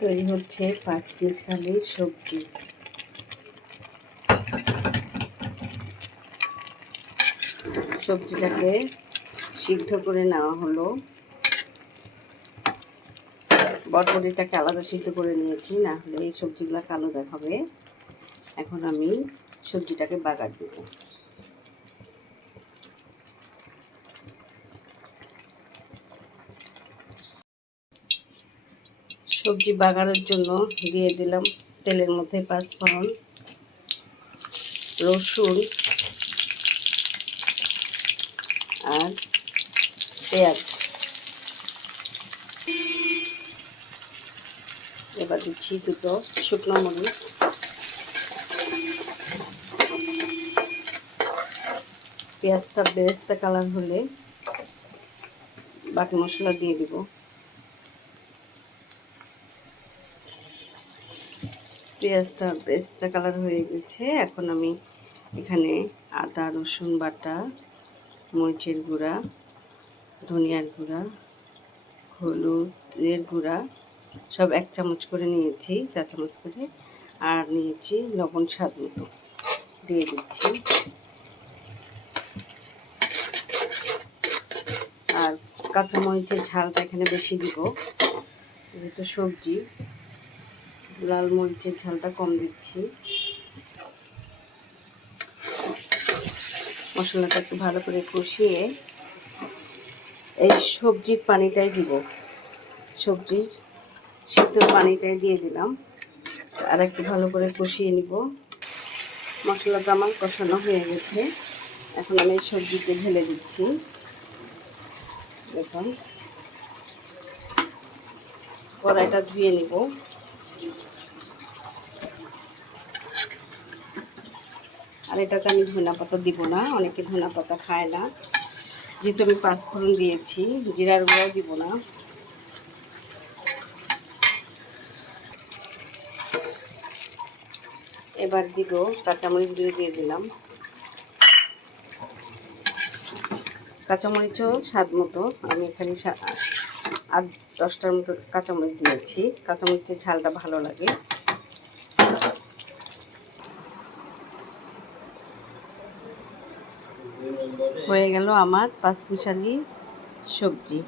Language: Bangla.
তৈরি হচ্ছে পাঁচ মিশালি সবজি। সবজিটাকে সিদ্ধ করে নেওয়া হলো। বটবটিটাকে আলাদা সিদ্ধ করে নিয়েছি, না হলে এই সবজিগুলো কালো দেখাবে এখন আমি সবজিটাকে বাগার দেব। সবজি বাগারের জন্য দিয়ে দিলাম তেলের মধ্যে পাঁচ পাঁচফোড়ন, রসুন আর পেঁয়াজ। এবার দিচ্ছি দুটো শুকনো মরিচ। পেঁয়াজটা বেরেস্তা কালার হলে বাকি মশলা দিয়ে দিব। পেঁয়াজটা বেরেস্তা কালার হয়ে গেছে। এখন আমি এখানে আদা, রসুন বাটা, মরিচের গুঁড়া, ধনিয়ার গুঁড়া হলুদের গুঁড়া সব এক চামচ করে নিয়েছি চা চামচ করে। আর নিয়েছি লবণ স্বাদ মতো দিয়ে দিচ্ছি। আর কাঁচামরিচের ঝালটা এখানে বেশি দিব, যেহেতু সবজি। লাল মরিচের ঝালটা কম দিচ্ছি। মশলাটা একটু ভালো করে কষিয়ে এই সবজির পানিটাই দিব। সবজির সিদ্ধর পানিটাই দিয়ে দিলাম। আর একটু ভালো করে কষিয়ে নিব। মশলাটা আমার কষানো হয়ে গেছে। এখন আমি সবজিতে ঢেলে দিচ্ছি। দেখুন। কড়াইটা ধুয়ে নিব। আর এটাতে আমি ধনা পাতা দিব না, অনেকে ধনা পাতা খায় না। যেহেতু আমি পাঁচফোড়ন দিয়েছি, জিরার গুঁড়াও দিব না। এবার দিব কাঁচামরিচগুলো দিয়ে দিলাম। কাঁচামরিচও স্বাদ মতো, আমি এখানে আট, দশটার মতো কাঁচামরিচ দিয়েছি। কাঁচামরিচের ঝালটা ভালো লাগে। হয়ে গেল আমার পাঁচমিশালি সবজি।